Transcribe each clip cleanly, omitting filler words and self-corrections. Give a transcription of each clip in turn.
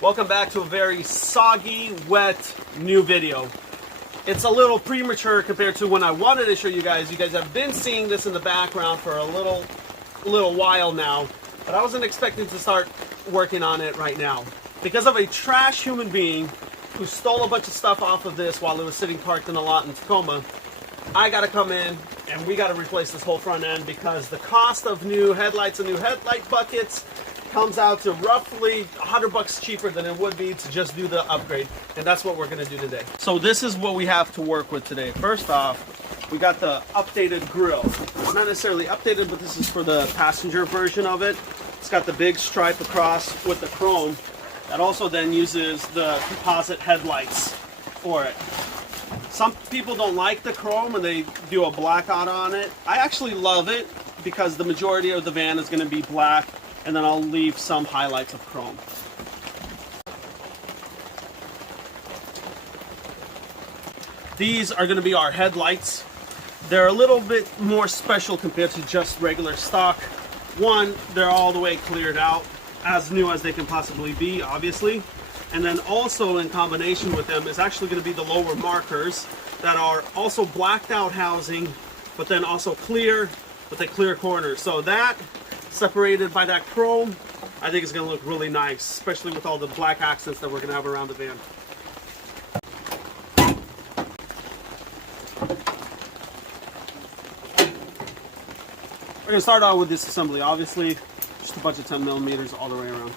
Welcome back to a very soggy, wet, new video. It's a little premature compared to when I wanted to show you guys. You guys have been seeing this in the background for a little while now, but I wasn't expecting to start working on it right now. Because of a trash human being who stole a bunch of stuff off of this while it was sitting parked in a lot in Tacoma, I gotta come in and we gotta replace this whole front end because the cost of new headlights and new headlight buckets comes out to roughly $100 cheaper than it would be to just do the upgrade, and that's what we're going to do today. So this is what we have to work with today. First off, we got the updated grille. Not necessarily updated, but this is for the passenger version of it. It's got the big stripe across with the chrome that also then uses the composite headlights for it. Some people don't like the chrome and they do a blackout on it. I actually love it because the majority of the van is going to be black, and then I'll leave some highlights of chrome. These are going to be our headlights. They're a little bit more special compared to just regular stock. One, they're all the way cleared out, as new as they can possibly be, obviously. And then also in combination with them is actually going to be the lower markers that are also blacked out housing, but then also clear with a clear corner. So that, separated by that chrome, I think it's going to look really nice, especially with all the black accents that we're going to have around the van. We're going to start out with this assembly, obviously, just a bunch of 10 millimeters all the way around.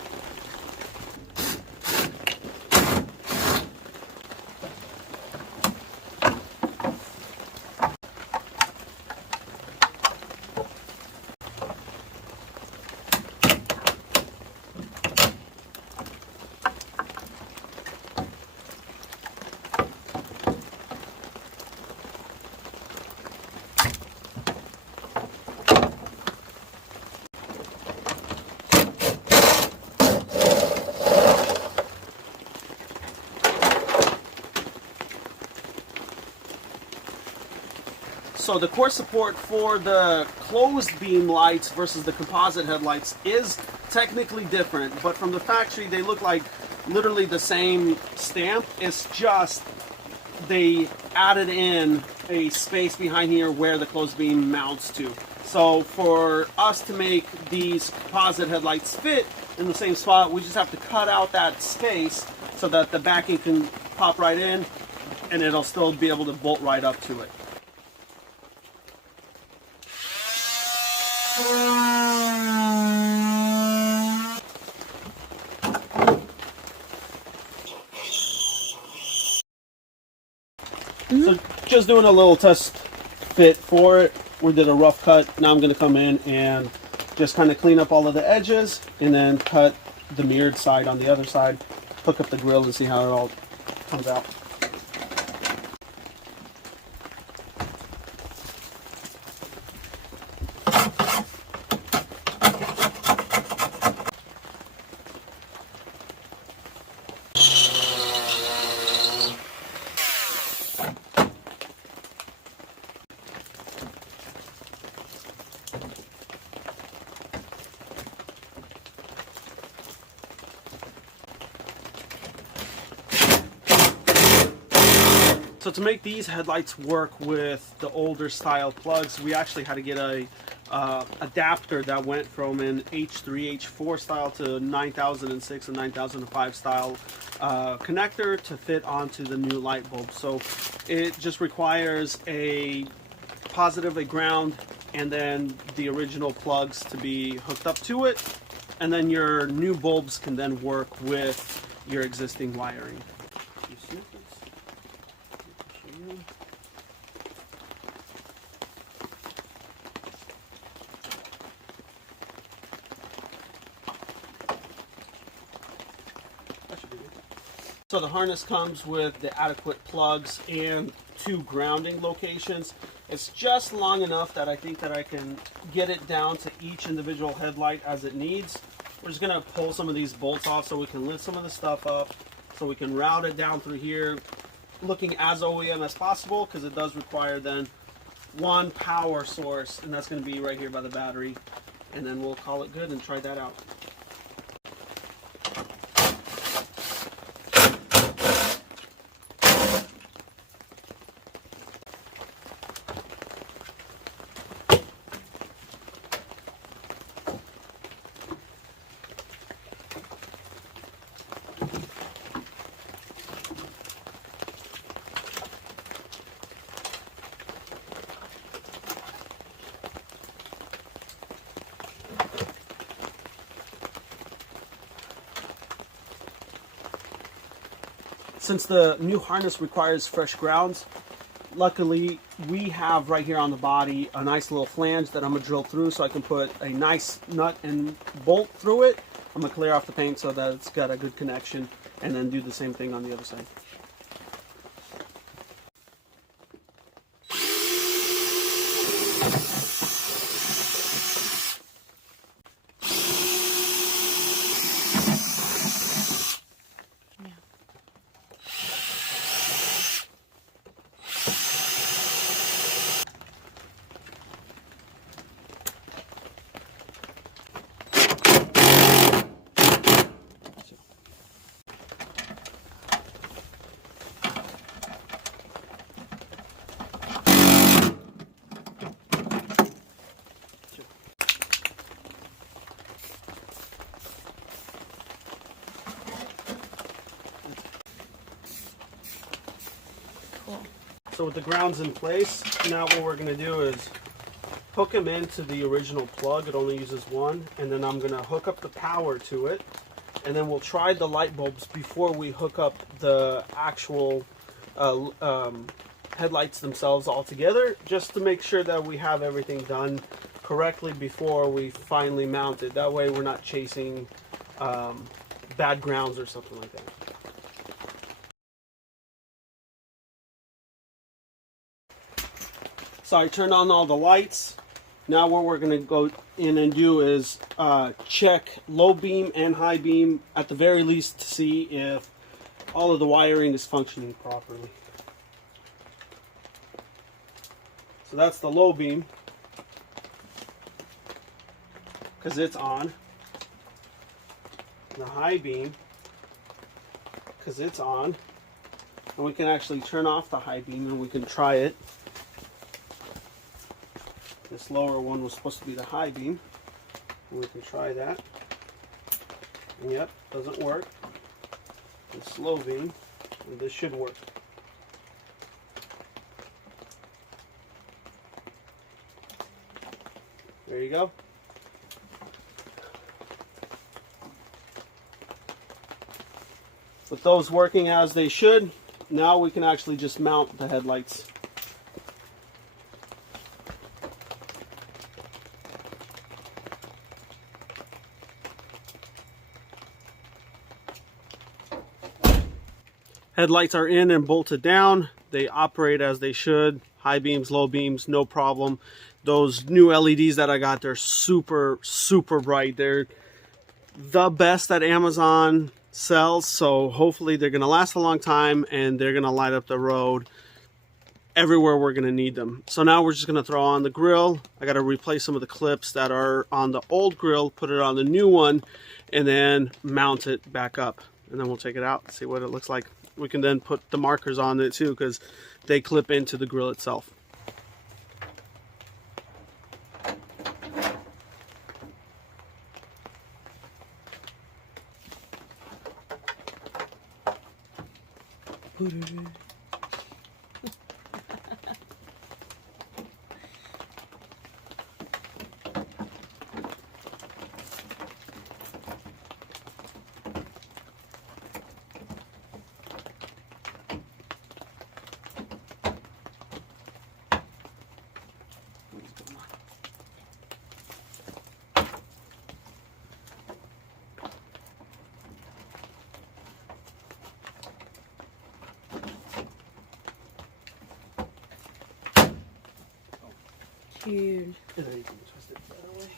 So the core support for the closed beam lights versus the composite headlights is technically different, but from the factory they look like literally the same stamp. It's just they added in a space behind here where the closed beam mounts to. So for us to make these composite headlights fit in the same spot, we just have to cut out that space so that the backing can pop right in and it'll still be able to bolt right up to it. So just doing a little test fit for it. We did a rough cut. Now I'm going to come in and just kind of clean up all of the edges and then cut the mirrored side on the other side, hook up the grille and see how it all comes out. So to make these headlights work with the older style plugs, we actually had to get a adapter that went from an H3, H4 style to 9006 and 9005 style connector to fit onto the new light bulb. So it just requires a positive, a ground, and then the original plugs to be hooked up to it, and then your new bulbs can then work with your existing wiring. So the harness comes with the adequate plugs and 2 grounding locations. It's just long enough that I think that I can get it down to each individual headlight as it needs. We're just going to pull some of these bolts off so we can lift some of the stuff up, so we can route it down through here looking as OEM as possible, because it does require then one power source, and that's going to be right here by the battery, and then we'll call it good and try that out. since the new harness requires fresh grounds, luckily we have right here on the body a nice little flange that I'm going to drill through so I can put a nice nut and bolt through it. I'm going to clear off the paint so that it's got a good connection, and then do the same thing on the other side. So with the grounds in place, now what we're going to do is hook them into the original plug. It only uses one, and then I'm going to hook up the power to it, and then we'll try the light bulbs before we hook up the actual headlights themselves all together, just to make sure that we have everything done correctly before we finally mount it. That way we're not chasing bad grounds or something like that. So I turned on all the lights. Now what we're going to go in and do is check low beam and high beam at the very least to see if all of the wiring is functioning properly. So that's the low beam, because it's on. The high beam, because it's on. And we can actually turn off the high beam and we can try it. This lower one was supposed to be the high beam. And we can try that. And yep, doesn't work. This low beam, and this should work. There you go. With those working as they should, now we can actually just mount the headlights. Headlights are in and bolted down. They operate as they should. High beams, low beams, no problem. Those new LEDs that I got, they're super, super bright. They're the best that Amazon sells, so hopefully they're going to last a long time and they're going to light up the road everywhere we're going to need them. So now we're just going to throw on the grill. I got to replace some of the clips that are on the old grill, put it on the new one, and then mount it back up. And then we'll take it out and see what it looks like. We can then put the markers on it too, because they clip into the grill itself. Huge. And then you can twist it the other way.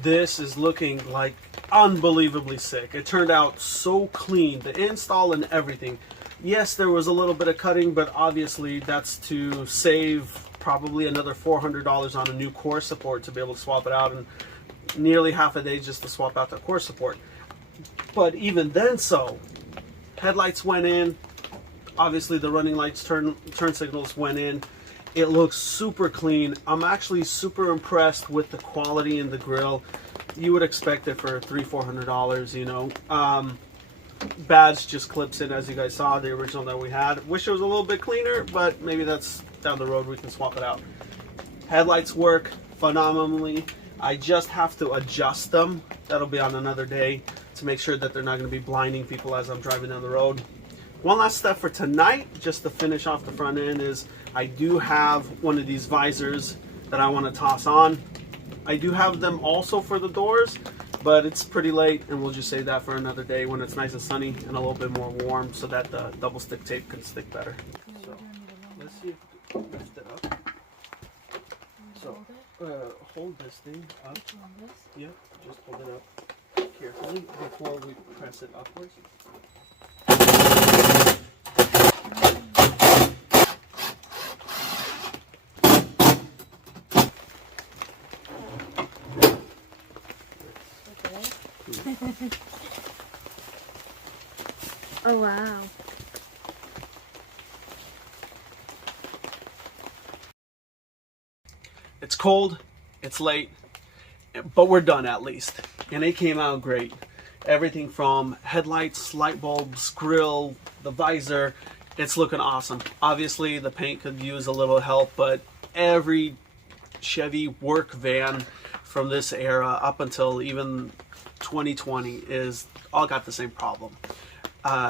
This is looking like unbelievably sick. It turned out so clean, the install and everything. Yes, there was a little bit of cutting, but obviously that's to save probably another $400 on a new core support to be able to swap it out, and nearly half a day just to swap out the core support. But even then, so headlights went in, obviously the running lights, turn signals went in. It looks super clean. I'm actually super impressed with the quality in the grill. You would expect it for $300-400, you know. Badge just clips in, as you guys saw, the original that we had. Wish it was a little bit cleaner, but maybe that's down the road, we can swap it out. Headlights work phenomenally. I just have to adjust them. That'll be on another day to make sure that they're not going to be blinding people as I'm driving down the road. One last step for tonight, just to finish off the front end, is I do have one of these visors that I want to toss on. I do have them also for the doors, but it's pretty late, and we'll just save that for another day when it's nice and sunny and a little bit more warm, so that the double stick tape can stick better. So let's see if we can lift it up. So hold this thing up. Yeah, just hold it up carefully before we press it upwards. Oh wow. It's cold, it's late, but we're done at least. And it came out great. Everything from headlights, light bulbs, grill, the visor, it's looking awesome. Obviously the paint could use a little help, but every Chevy work van from this era up until even 2020 is all got the same problem.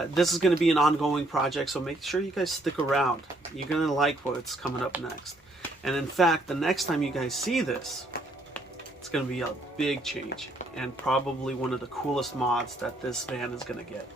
This is going to be an ongoing project, so make sure you guys stick around. You're going to like what's coming up next. And in fact, the next time you guys see this, it's going to be a big change and probably one of the coolest mods that this van is going to get.